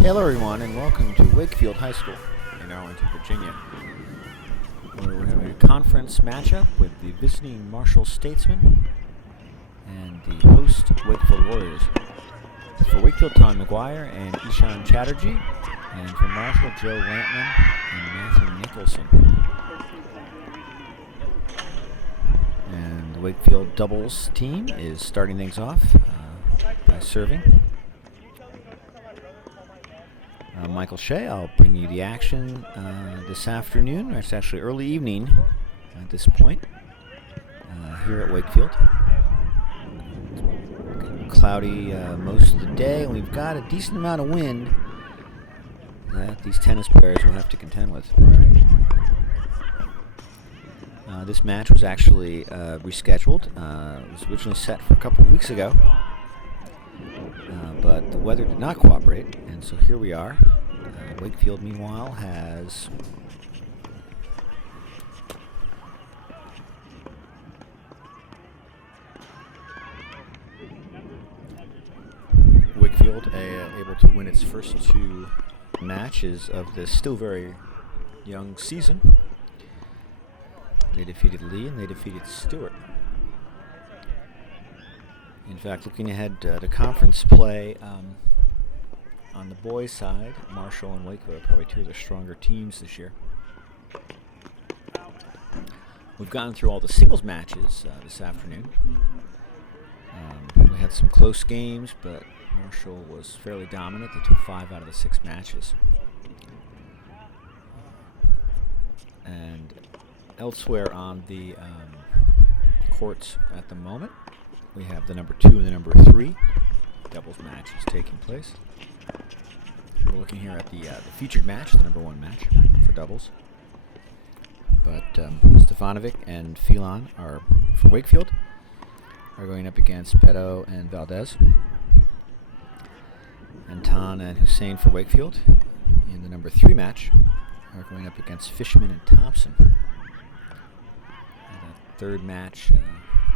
Hello everyone and welcome to Wakefield High School in Arlington, Virginia. We're having a conference matchup with the visiting Marshall Statesmen and the host Wakefield Warriors. For Wakefield, McGuire and Ishan Chatterjee, and for Marshall, Lampman and Matthew Nicholson. And the Wakefield doubles team is starting things off by serving. Michael Shea, I'll bring you the action this afternoon. It's actually early evening at this point here at Wakefield. Cloudy most of the day, and we've got a decent amount of wind that these tennis players will have to contend with. This match was actually rescheduled. It was originally set for a couple of weeks ago, but the weather did not cooperate, and so here we are. Wakefield, meanwhile, has able to win its first two matches of this still very young season. They defeated Lee and they defeated Stewart. In fact, looking ahead to conference play, on the boys' side, Marshall and Wakefield are probably two of the stronger teams this year. We've gotten through all the singles matches this afternoon. We had some close games, but Marshall was fairly dominant. They took 5 out of the 6 matches. And elsewhere on the courts at the moment, we have the number 2 and the number 3 doubles matches taking place. We're looking here at the featured match, the number 1 match for doubles. But Stefanovic and Phelan are for Wakefield are going up against Peto and Valdez. And Tan and Hussein for Wakefield in the number 3 match are going up against Fishman and Thompson. And that third match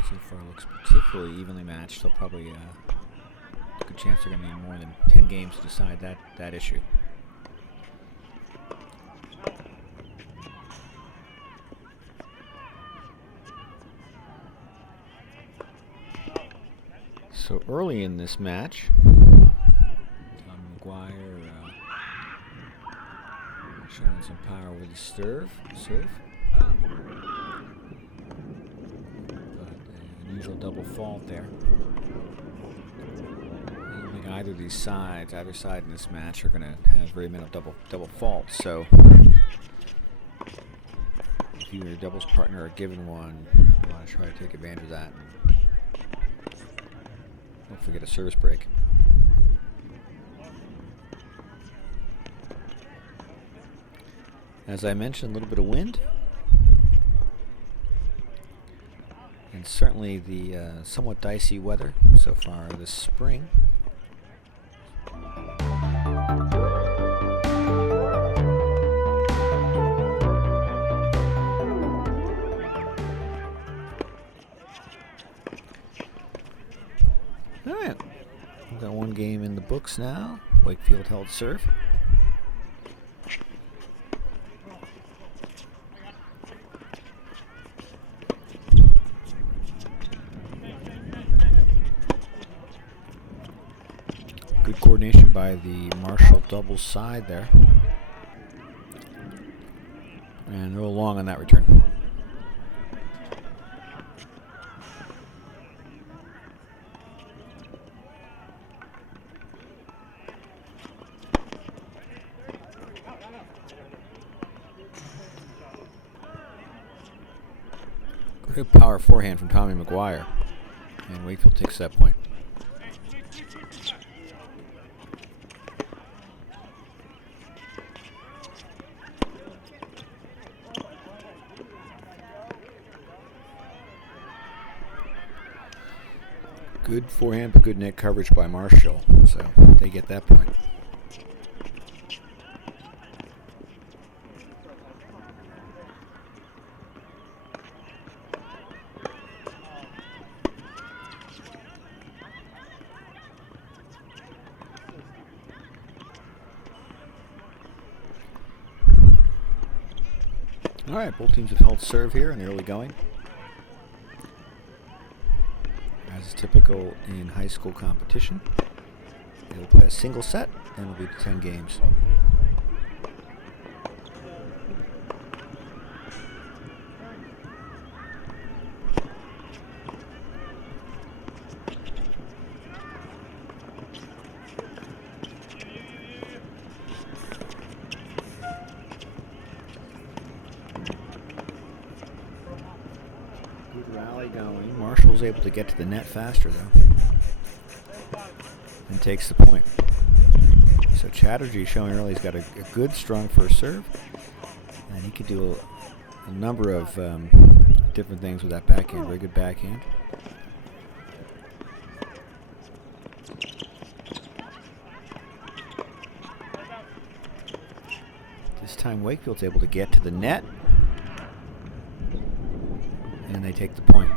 so far looks particularly evenly matched. They'll probably a good chance they're going to need more than 10 games to decide that issue. So early in this match, McGuire showing some power with his serve. But an unusual double fault there. I don't think either side in this match are going to have very many double faults. So if you and your doubles partner are given one, you want to try to take advantage of that and hopefully get a service break. As I mentioned, a little bit of wind, and certainly the somewhat dicey weather so far this spring. All right, we've got one game in the books now. Wakefield held serve. Good coordination by the Marshall doubles side there. And roll long on that return. Great power forehand from Tommy McGuire. And Wakefield takes that point. Good forehand, but good net coverage by Marshall, so they get that point. All right, both teams have held serve here in the early going. As is typical in high school competition, they will play a single set and it'll be 10 games. Rally going. Marshall's able to get to the net faster though, and takes the point. So Chatterjee showing early he's got a good strong first serve, and he could do a number of different things with that backhand. Very good backhand. This time Wakefield's able to get to the net, and they take the point.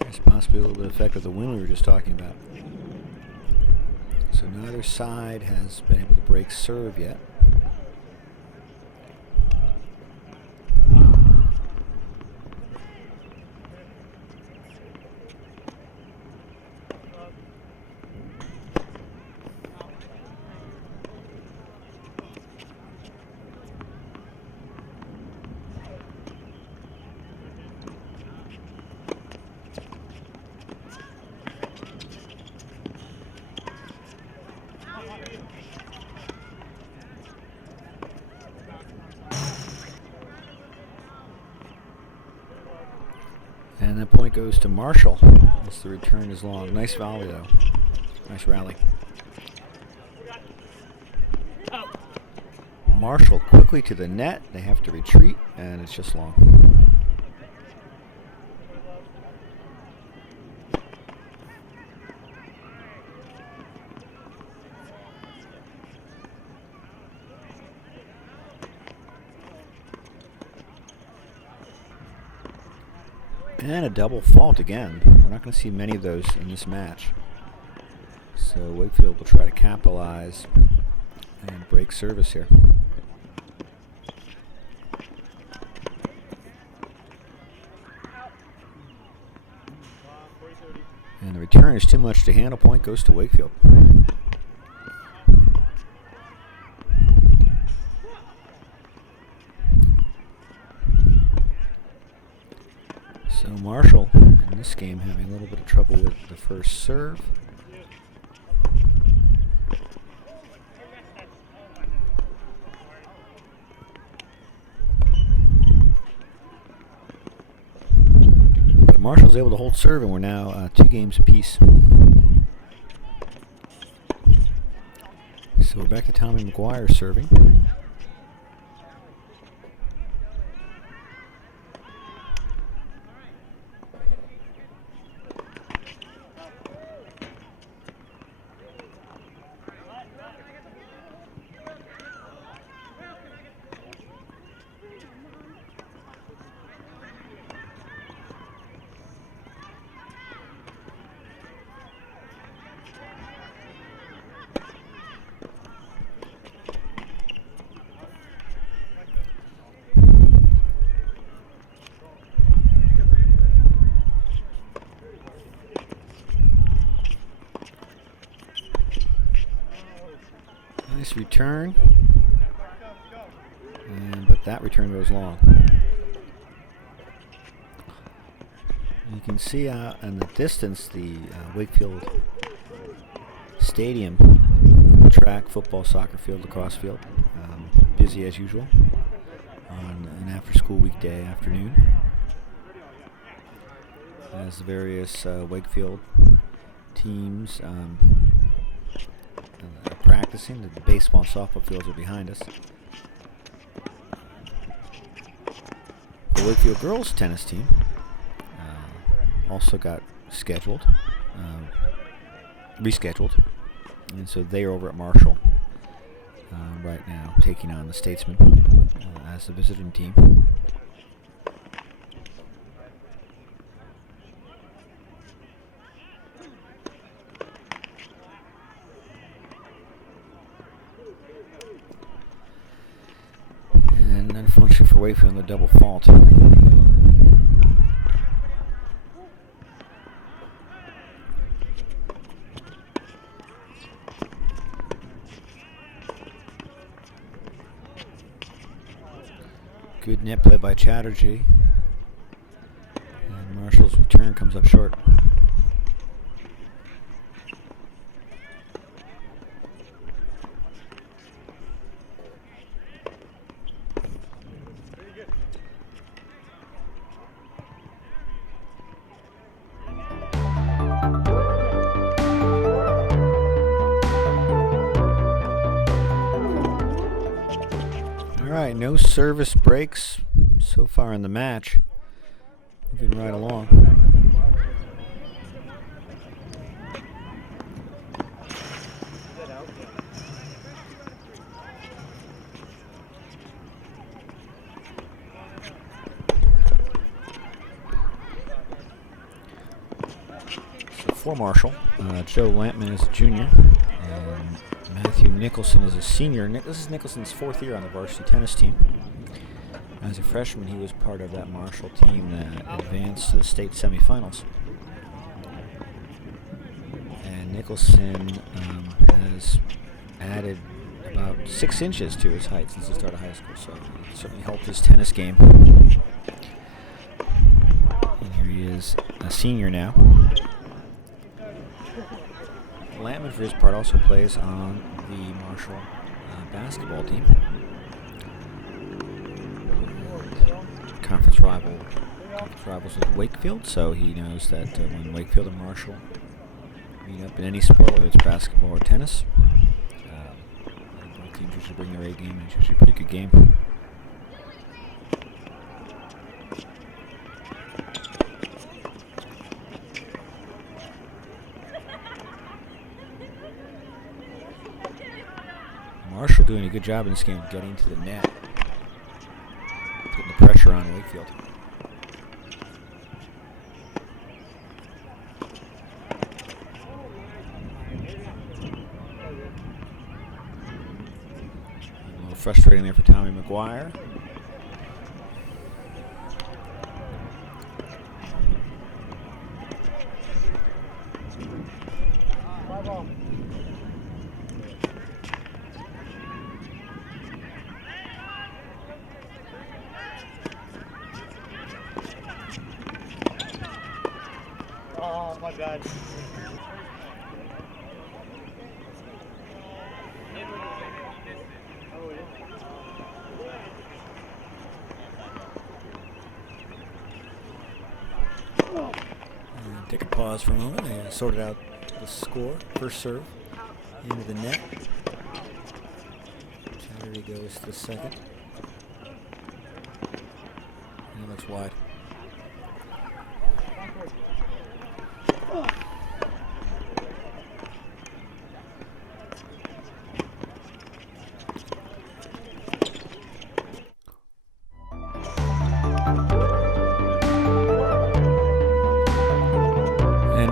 There's possibly a little bit of effect of the wind we were just talking about. So neither side has been able to break serve yet. And that point goes to Marshall as the return is long. Nice volley though. Nice rally. Marshall quickly to the net. They have to retreat, and it's just long. And a double fault again. We're not going to see many of those in this match. So Wakefield will try to capitalize and break service here. And the return is too much to handle. Point goes to Wakefield. So Marshall in this game having a little bit of trouble with the first serve. But Marshall's able to hold serve, and we're now 2 games apiece. So we're back to Tommy McGuire serving. Nice return, but that return goes long. You can see out in the distance the Wakefield Stadium, track, football, soccer field, lacrosse field, busy as usual on an after-school weekday afternoon, as the various Wakefield teams practicing. The baseball and softball fields are behind us. The Wakefield girls tennis team also got rescheduled, and so they are over at Marshall right now, taking on the Statesmen as the visiting team. And unfortunately for Wakefield, the double fault. Good net play by Chatterjee. And Marshall's return comes up short. Alright, no service breaks so far in the match. Moving right along. So for Marshall, Joe Lampman is a junior, and Matthew Nicholson is a senior. This is Nicholson's 4th year on the varsity tennis team. As a freshman, he was part of that Marshall team that advanced to the state semifinals. And Nicholson has added about 6 inches to his height since the start of high school, so it certainly helped his tennis game. And here he is, a senior now. Lampman, for his part, also plays on the Marshall basketball team. Conference rivals with Wakefield, so he knows that when Wakefield and Marshall meet up in any sport, whether it's basketball or tennis, both teams usually bring their A game, and it's usually a pretty good game. Marshall doing a good job in this game of getting to the net, putting the pressure on Wakefield. A little frustrating there for Tommy McGuire. Oh my God. Take a pause for a moment. They sorted out the score. First serve into the net. Chatterjee goes to the second. And it looks wide.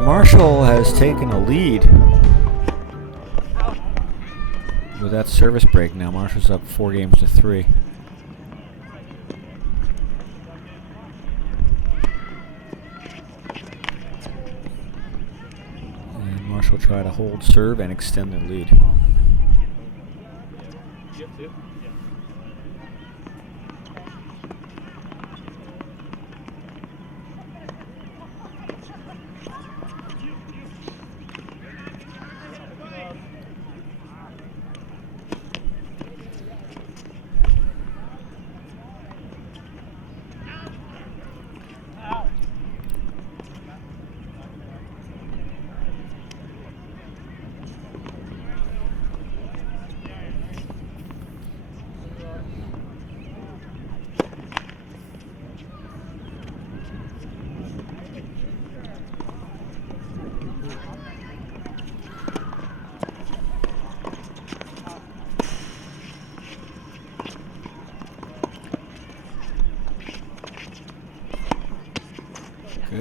Marshall has taken a lead with that service break. Now Marshall's up 4-3. And Marshall try to hold serve and extend their lead.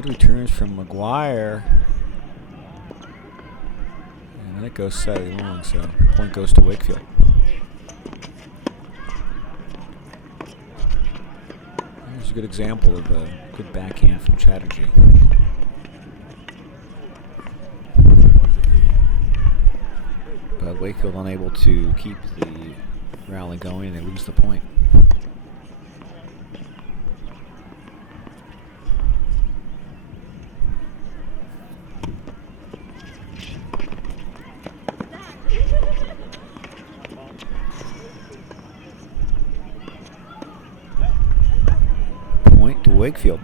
Good returns from McGuire. And then it goes slightly long, so point goes to Wakefield. Here's a good example of a good backhand from Chatterjee. But Wakefield unable to keep the rally going, and they lose the point. Point to Wakefield.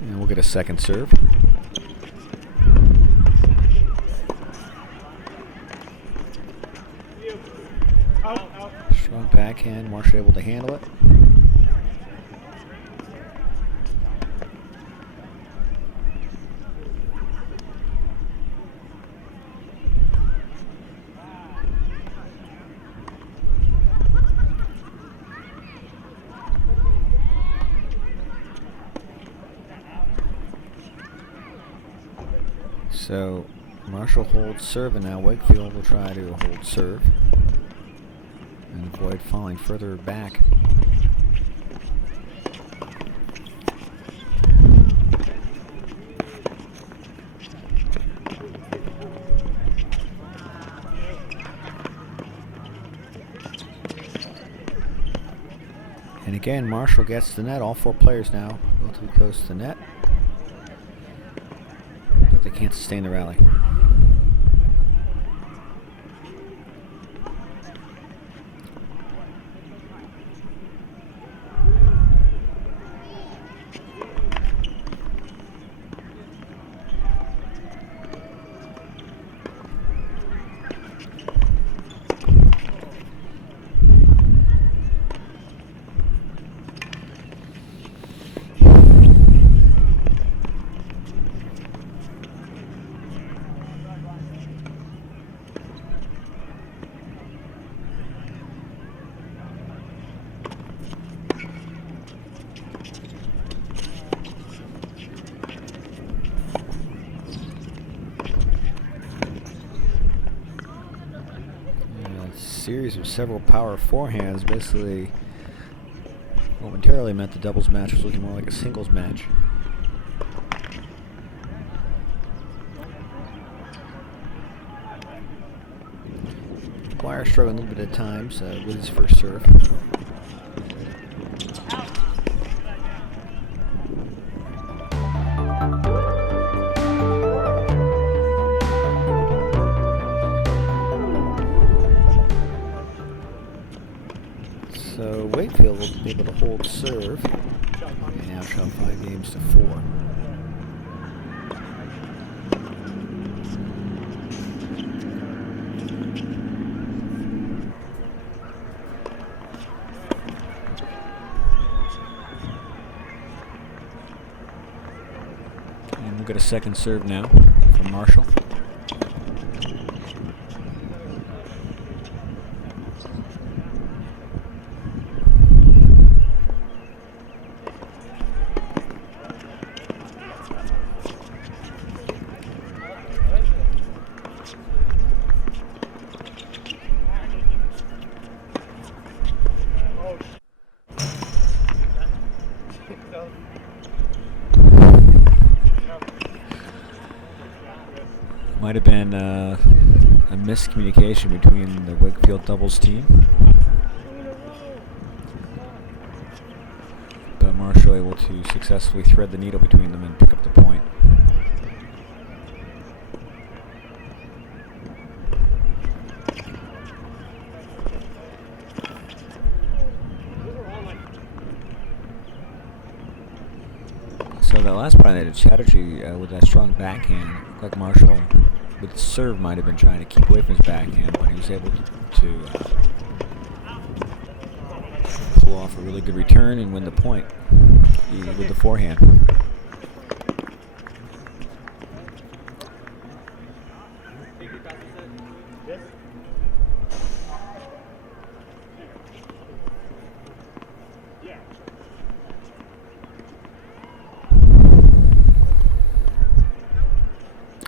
And we'll get a second serve. Strong backhand, Marshall able to handle it. So Marshall holds serve, and now Wakefield will try to hold serve and avoid falling further back. And again, Marshall gets the net. All four players now relatively close to the net, but they can't sustain the rally. Series of several power forehands basically momentarily meant the doubles match was looking more like a singles match. McGuire struggling a little bit at times with his first serve. So Wakefield will be able to hold serve and now shot 5 games to 4. And we'll get a second serve now from Marshall. Might have been a miscommunication between the Wakefield doubles team, but Marshall able to successfully thread the needle between them and pick up the point. So that last point I did, Chatterjee with that strong backhand, looked like Marshall with the serve might have been trying to keep away from his backhand, but he was able to pull off a really good return and win the point with the forehand.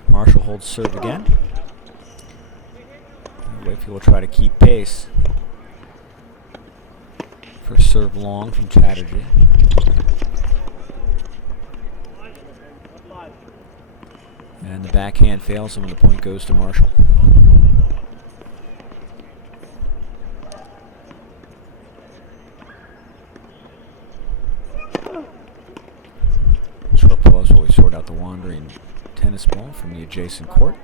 Marshall holds serve again. Wakefield will try to keep pace. First serve long from Chatterjee. And the backhand fails him and the point goes to Marshall. Short pause while we sort out the wandering tennis ball from the adjacent court.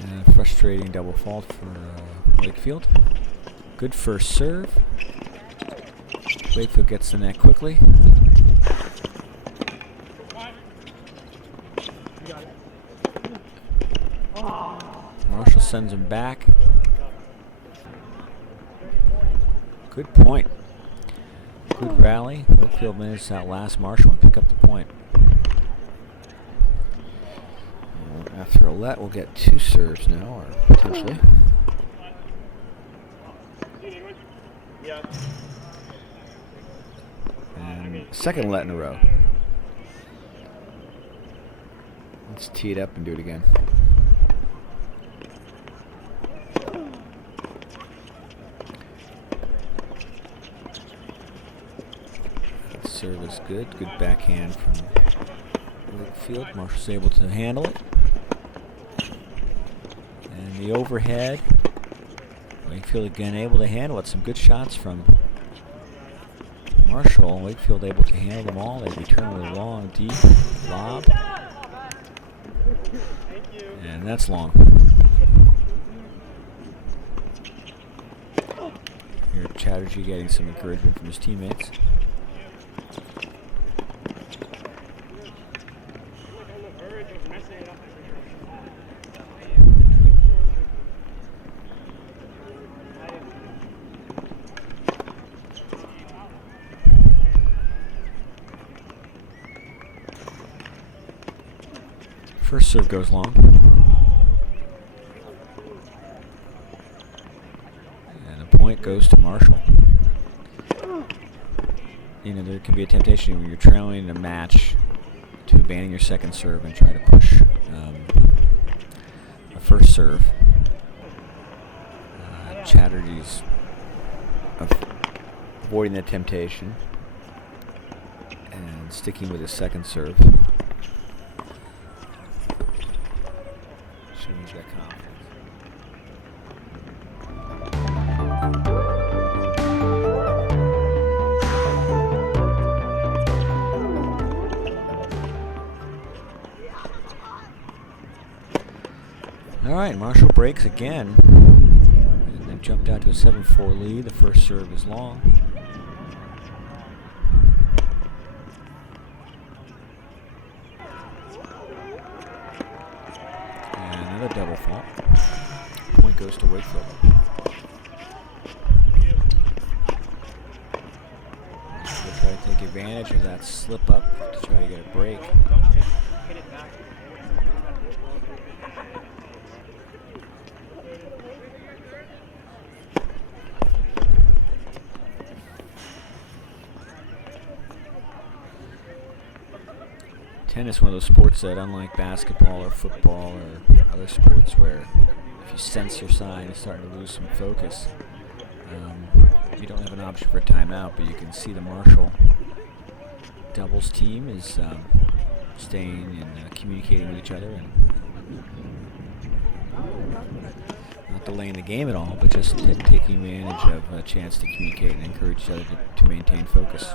And a frustrating double fault for Wakefield. Good first serve. Wakefield gets the net quickly. Marshall sends him back. Good point. Good rally. Wakefield managed to outlast Marshall and pick up the point. After a let, we'll get two serves now, or potentially. And second let in a row. Let's tee it up and do it again. Serve is good. Good backhand from Wakefield. Marshall's able to handle it. And the overhead. Wakefield again able to handle it. Some good shots from Marshall. Wakefield able to handle them all. They return with a long, deep lob. And that's long. Here, Chatterjee getting some encouragement from his teammates. First serve goes long. And the point goes to Marshall. You know, there could be a temptation when you're trailing in a match to abandon your second serve and try to push a first serve. Chatterjee's avoiding the temptation and sticking with his second serve. He's got confidence. All right, Marshall breaks again. And they've jumped out to a 7-4 lead. The first serve is long. Another double fault. Point goes to Wakefield. We'll try to take advantage of that slip up to try to get a break. Tennis, one of those sports that, unlike basketball or football or other sports where if you sense your sign is starting to lose some focus, you don't have an option for a timeout, but you can see the Marshall doubles team is staying and communicating with each other and not delaying the game at all, but just taking advantage of a chance to communicate and encourage each other to maintain focus.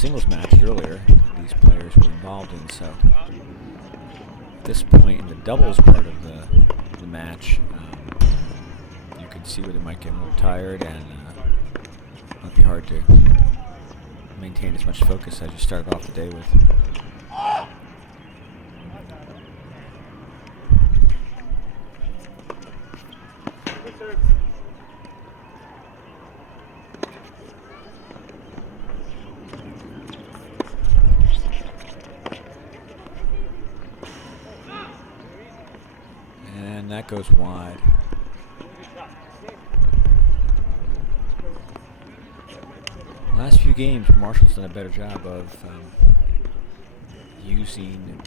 singles matches earlier these players were involved in, so at this point in the doubles part of the match, you can see where they might get a little tired, and it might be hard to maintain as much focus as you started off the day with. And that goes wide. Last few games, Marshall's done a better job of using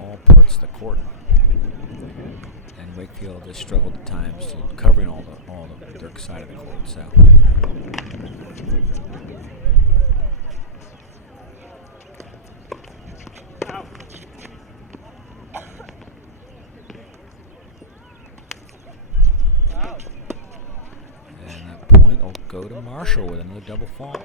all parts of the court, and Wakefield has struggled at times to covering all the Dirk side of the court. So. Go to Marshall with another double fault.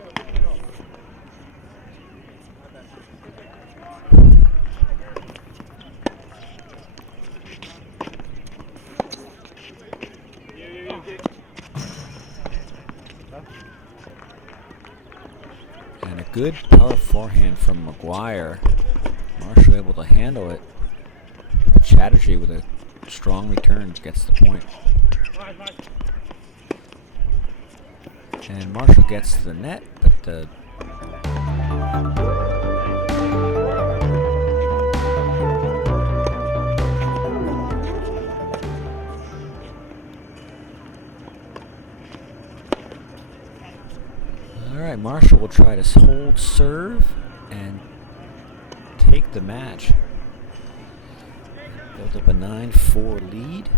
And a good power forehand from McGuire. Marshall able to handle it. But Chatterjee with a strong return gets the point. And Marshall gets to the net, but the Alright, Marshall will try to hold serve and take the match. Build up a 9-4 lead.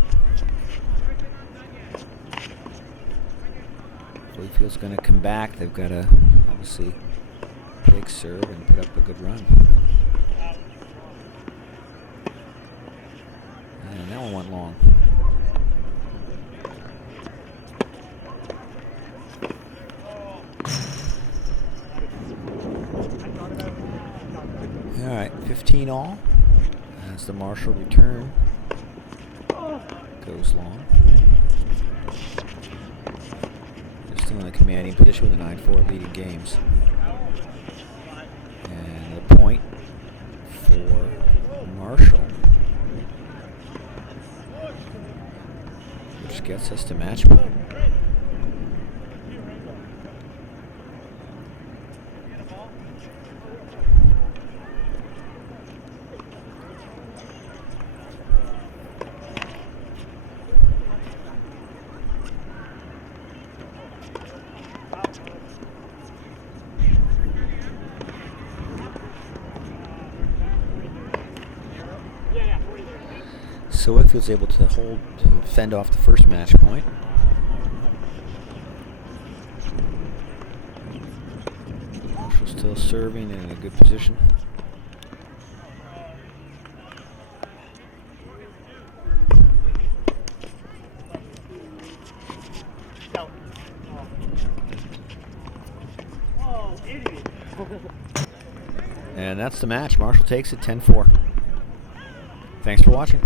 Wakefield's going to come back. They've got to obviously take serve and put up a good run. And that one went long. All right, 15 all as the Marshall return goes long. Still in a commanding position with a 9-4 leading games. And the point for Marshall, which gets us to match point. So Wakefield's able to fend off the first match point. Marshall still serving and in a good position. And that's the match. Marshall takes it 10-4. Thanks for watching.